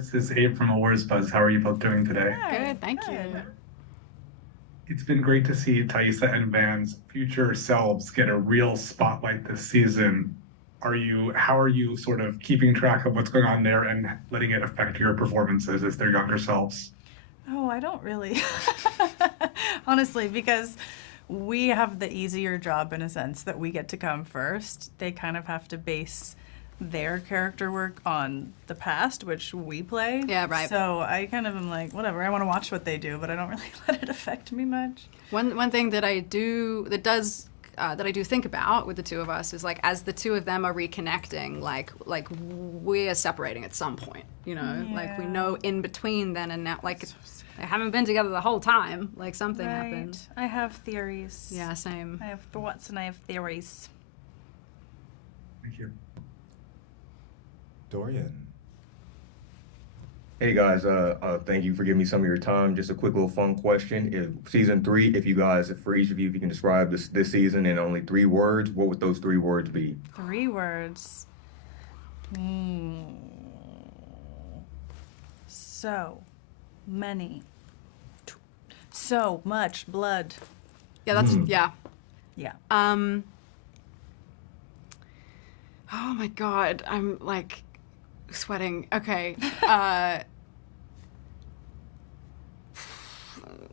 This is Abe from Awards Buzz. How are you both doing today? Hi. Good, thank you. It's been great to see Thaisa and Van's future selves get a real spotlight this season. How are you sort of keeping track of what's going on there and letting it affect your performances as their younger selves? Oh, I don't really. Honestly, because we have the easier job in a sense that we get to come first. They kind of have to base their character work on the past, which we play. Yeah, right. So I kind of am like, whatever, I want to watch what they do, but I don't really let it affect me much. One thing that I do think about with the two of us is like as the two of them are reconnecting, like we're separating at some point, you know, like we know in between then and now, like they haven't been together the whole time, like something happened. I have theories. Yeah, same. I have thoughts and I have theories. Thank you. Dorian. Hey guys, thank you for giving me some of your time. Just a quick little fun question. If season 3, if you guys, for each of you, if you can describe this season in only 3 words, what would those 3 words be? 3 words. So many. So much blood. Yeah, that's yeah. Yeah. Oh my God, I'm like sweating. Okay.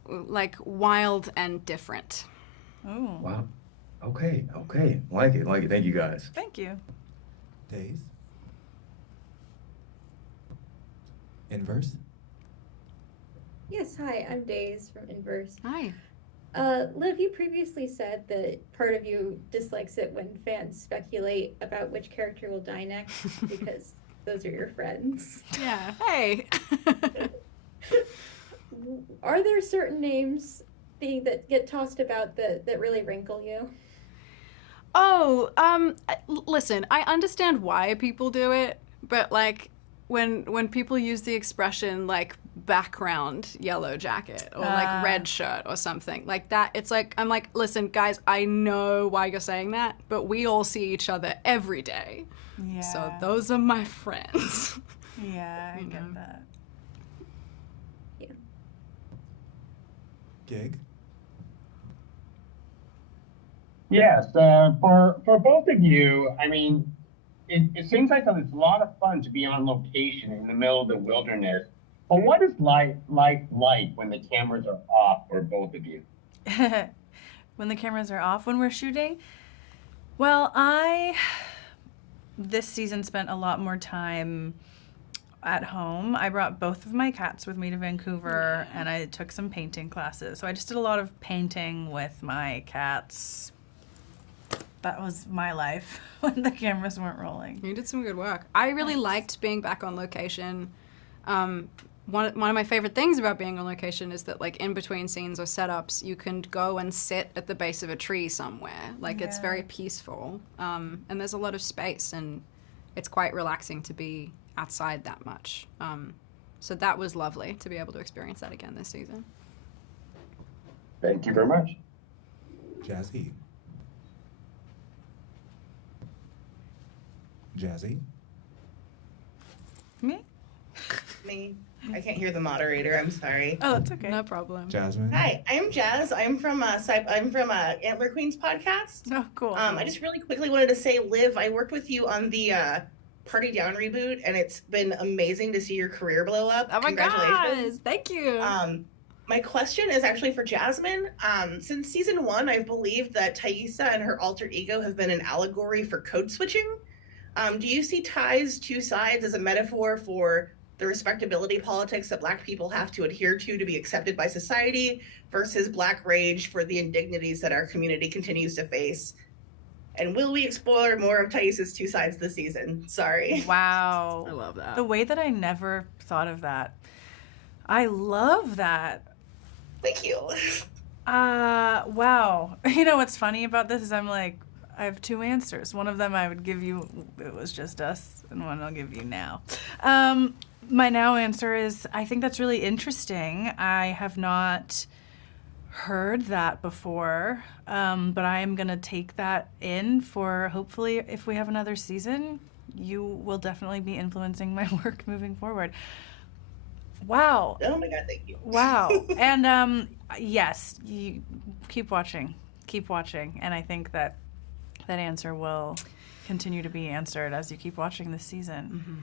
Like wild and different. Oh. Wow. Okay. Like it. Thank you guys. Thank you. Days. Inverse. Yes, hi, I'm Days from Inverse. Hi. Liv, you previously said that part of you dislikes it when fans speculate about which character will die next because those are your friends. Yeah. Hey. Are there certain names that get tossed about that really wrinkle you? Oh, listen, I understand why people do it, but like when people use the expression like background yellow jacket or like red shirt or something like that, it's like, I'm like, listen, guys, I know why you're saying that, but we all see each other every day. Yeah. So those are my friends. Yeah, I You get know. that. Yeah. Gig. Yes, for both of you, I mean, it seems like it's a lot of fun to be on location in the middle of the wilderness. But what is life like when the cameras are off for both of you? When the cameras are off when we're shooting? Well, this season spent a lot more time at home. I brought both of my cats with me to Vancouver and I took some painting classes. So I just did a lot of painting with my cats. That was my life when the cameras weren't rolling. You did some good work. I really liked being back on location. One of my favorite things about being on location is that like in between scenes or setups, you can go and sit at the base of a tree somewhere. Like it's very peaceful. And there's a lot of space and it's quite relaxing to be outside that much. So that was lovely to be able to experience that again this season. Thank you very much. Jazzy. Jazzy. Me? Me. I can't hear the moderator. I'm sorry. Oh, that's okay. No problem. Jasmin. Hi, I'm Jazz. I'm from Antler Queens podcast. Oh, cool. I just really quickly wanted to say, Liv, I worked with you on the Party Down reboot, and it's been amazing to see your career blow up. Oh my God! Congratulations. Thank you. My question is actually for Jasmin. Since season 1, I've believed that Thaisa and her alter ego have been an allegory for code switching. Do you see Ty's two sides as a metaphor for the respectability politics that Black people have to adhere to be accepted by society versus Black rage for the indignities that our community continues to face? And will we explore more of Thaisa's two sides this season? Sorry. Wow. I love that. The way that I never thought of that. I love that. Thank you. Wow. You know what's funny about this is I'm like, I have 2 answers. One of them I would give you, it was just us, and one I'll give you now. My now answer is, I think that's really interesting. I have not heard that before, but I am gonna take that in for hopefully if we have another season, you will definitely be influencing my work moving forward. Wow. Oh my god, thank you. Wow. And yes, you keep watching. Keep watching. And I think that answer will continue to be answered as you keep watching this season. Mm-hmm.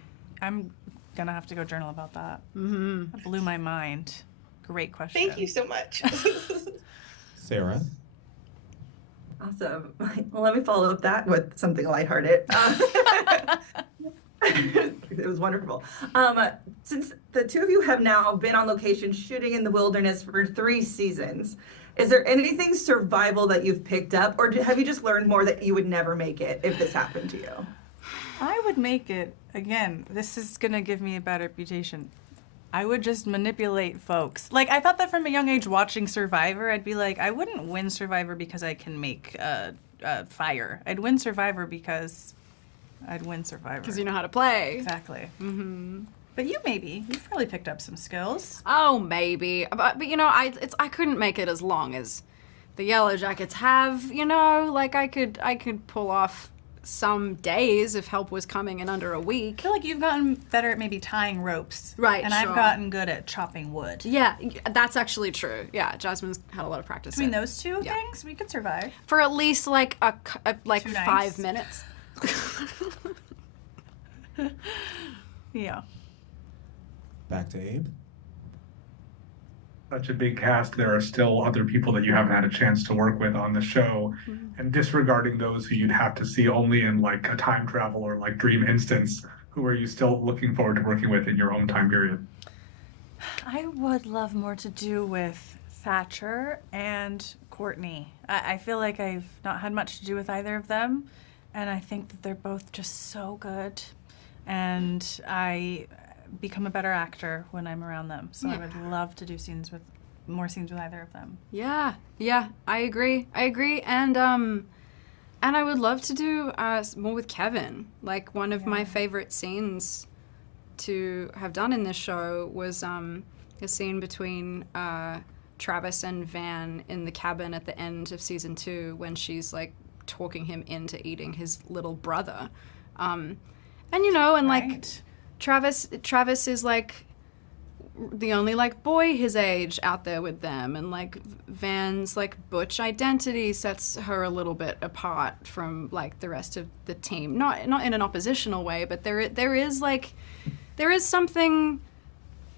I'm going to have to go journal about that. Mm-hmm. That blew my mind. Great question. Thank you so much. Sarah? Awesome. Well, let me follow up that with something lighthearted. It was wonderful. Since the two of you have now been on location shooting in the wilderness for 3 seasons, is there anything survival that you've picked up, or have you just learned more that you would never make it if this happened to you? I would make it. Again, this is going to give me a bad reputation. I would just manipulate folks. Like, I thought that from a young age watching Survivor, I'd be like, I wouldn't win Survivor because I can make fire. I'd win Survivor because I'd win Survivor. Because you know how to play. Exactly. Mm-hmm. But you maybe. You've probably picked up some skills. Oh, maybe. But you know, I couldn't make it as long as the Yellowjackets have. You know, like I could pull off some days if help was coming in under a week. I feel like you've gotten better at maybe tying ropes. Right, And sure. I've gotten good at chopping wood. Yeah, that's actually true. Yeah, Jasmine's had a lot of practice. Between at- those two Yeah. things, we could survive. for at least like a 2 nights. 5 minutes. Yeah. Back to Abe. Such a big cast, there are still other people that you haven't had a chance to work with on the show, and disregarding those who you'd have to see only in like a time travel or like dream instance, who are you still looking forward to working with in your own time period? I would love more to do with Thatcher and Courtney. I feel like I've not had much to do with either of them, and I think that they're both just so good, and I become a better actor when I'm around them. So I would love to do more scenes with either of them. Yeah, I agree, and I would love to do more with Kevin. Like one of my favorite scenes to have done in this show was a scene between Travis and Van in the cabin at the end of season 2 when she's like talking him into eating his little brother, and you know, and like Right. Travis is like the only like boy his age out there with them, and like Van's like butch identity sets her a little bit apart from like the rest of the team. Not in an oppositional way, but there is something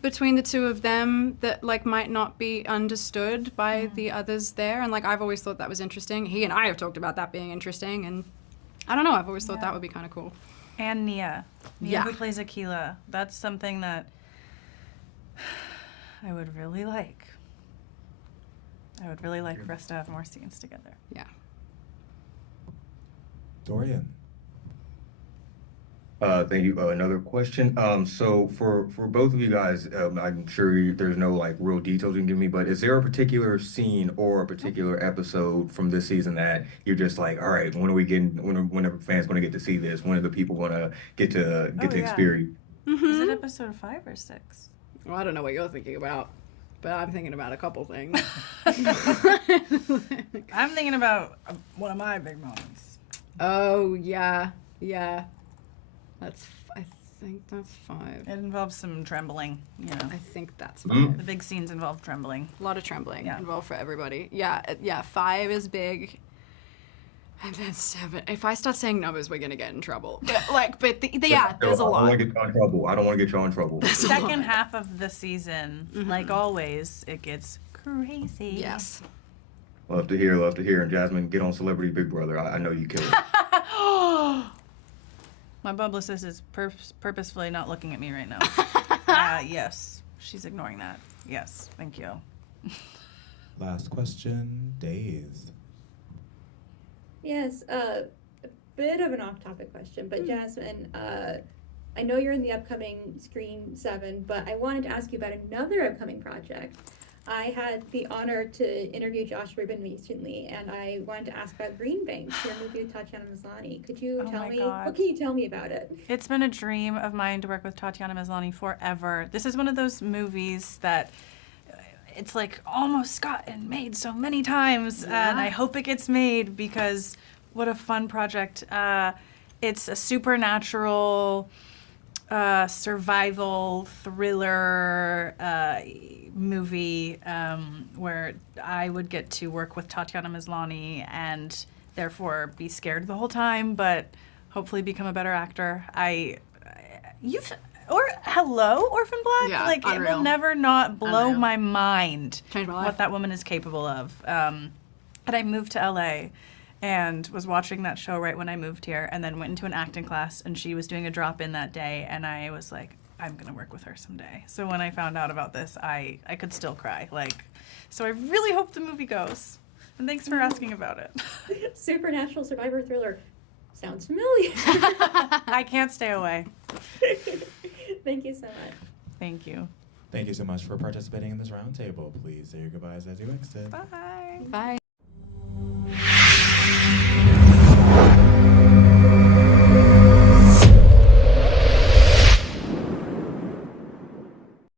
between the two of them that like might not be understood by the others there, and like I've always thought that was interesting. He and I have talked about that being interesting, and I don't know, I've always thought that would be kind of cool. And Nia, Yeah. who plays Aquila. That's something that I would really like. I would really like for us to have more scenes together. Yeah. Dorian. Thank you. Another question. So for both of you guys, I'm sure there's no like real details you can give me, but is there a particular scene or a particular episode from this season that you're just like, all right, when are fans going to get to see this? When are the people going to get to yeah. experience? Is it episode 5 or 6? Well, I don't know what you're thinking about, but I'm thinking about a couple things. I'm thinking about one of my big moments. Oh yeah. I think that's 5. It involves some trembling, you know. I think that's Mm. 5. The big scenes involve trembling. A lot of trembling Yeah. involved for everybody. Yeah, 5 is big. And then 7. If I start saying numbers, we're gonna get in trouble. But there's a I lot. don't want to get y'all in trouble. I don't want to get y'all in trouble. Second half of the season, like always, it gets crazy. Yes. Love to hear. And Jasmine, get on Celebrity Big Brother. I know you kill it. My publicist is purposefully not looking at me right now. Yes, she's ignoring that. Yes, thank you. Last question, Days. Yes, a bit of an off-topic question, but Jasmine, I know you're in the upcoming Screen 7, but I wanted to ask you about another upcoming project. I had the honor to interview Josh Rubin recently, and I wanted to ask about Green Banks, your movie with Tatiana Maslany. Could you Oh tell my me, God. what can you tell me about it? It's been a dream of mine to work with Tatiana Maslany forever. This is one of those movies that it's like almost gotten made so many times, and I hope it gets made because what a fun project. It's a supernatural survival thriller movie where I would get to work with Tatiana Maslany and therefore be scared the whole time, but hopefully become a better actor. Hello, Orphan Black? Yeah, like, it unreal. will never not blow Unreal. my mind Changed my life. what that woman is capable of. And I moved to LA and was watching that show right when I moved here, and then went into an acting class, and she was doing a drop-in that day, and I was like, I'm gonna work with her someday. So when I found out about this, I could still cry. So I really hope the movie goes. And thanks for asking about it. Supernatural survivor thriller. Sounds familiar. I can't stay away. Thank you so much. Thank you. Thank you so much for participating in this roundtable. Please say your goodbyes as you exit. Bye. Bye.